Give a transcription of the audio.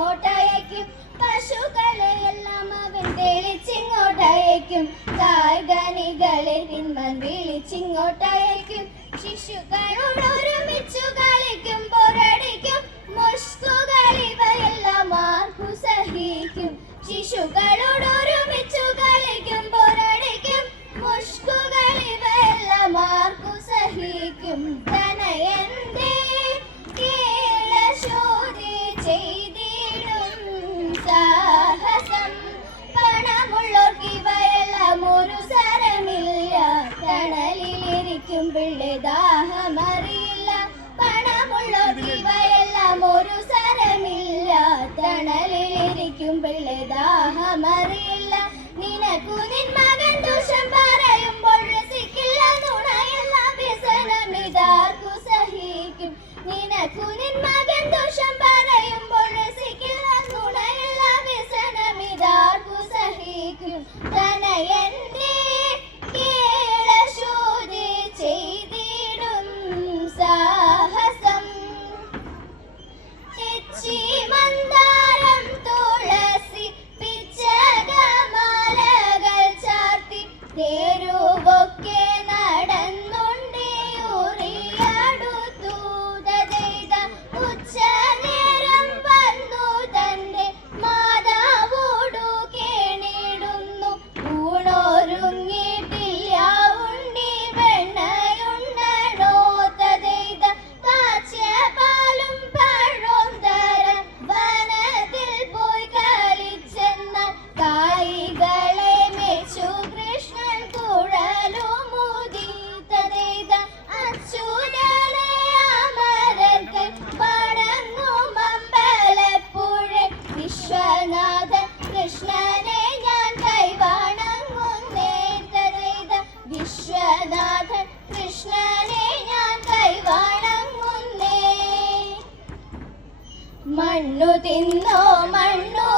വിളിച്ചിങ്ങോട്ടയക്കും. പശുക്കളെ എല്ലാം അവൻ തെളിച്ചിങ്ങോട്ടയക്കും. കാർഗനികളെ തിന്മാൻ വിളിച്ചിങ്ങോട്ടയക്കും. ശിശുക്കളോട് ഒരുമിച്ചു കളിക്കും പോരടിക്കും. മുഷ്കുകൾ ഇവയെല്ലാം ആർക്കു സഹിക്കും. ശിശുക്കളോട് ഒരുമിച്ചു കളിക്കും പോരടിക്കും. മുഷ്കുകൾ ഇവയെല്ലാം ആർക്കു സഹിക്കും. തനയന്റെ കീഴശോധി ചെയ്തിടും സാഹസം. പണമുള്ളോർക്ക് ഇവയെല്ലാം ഒരു സരമില്ല. തണലിലിരിക്കും പിള്ളെ ദാഹമറിയില്ല. പണമുള്ളോർക്ക് ഇവയെല്ലാം ഒരു സരമില്ല. തണലിലിരിക്കും പിള്ളെ ദാഹമറിയില്ല. നിനക്കു നിൻ മകൻ ദോഷം പറയുമ്പോൾ രസിക്കില്ല. നുണയെല്ലാം വ്യസനമിതാർക്കു സഹിക്കും. നിനക്കു നിൻ മകൻ ദോഷം പറയുമ്പോൾ രസിക്കില്ല. നുണയെല്ലാം വ്യസനമിതാർക്കു സഹിക്കും. തനയന്റെ കീഴശോധി ചെയ്തിടും സാഹസം. തെച്ചി മന്ദാരം തുളസി പിച്ചകമാലകൾ ചാർത്തി തെരുവൊക്കെ നടന്നുണ്ടിയുറിയടുത്തു. ദൈത ഉച്ച നേരം വന്നു തന്റെ മാതാവോടു കേണിടുന്നു. ഊണൊരുങ്ങിയിട്ടില്ല ഉണ്ണി വെണ്ണയുണ്ണണോ. ദൈത കാച്ചിയ പാലും പഴവും തരാൻ വനത്തിൽ പോയി കളിച്ചെന്നാൽ കായികളെ മേച്ചു കൃഷ്ണൻ കുഴലുമുദീത. അച്യുതനെ അമരർക്ക് മടങ്ങും അമ്പലപ്പുഴ. വിശ്വനാഥൻ കൃഷ്ണനെ ഞാൻ കൈവണങ്ങുന്നേ. വിശ്വനാഥൻ കൃഷ്ണനെ ഞാൻ കൈവണങ്ങുന്നേ. മണ്ണു തിന്നോ മണ്ണു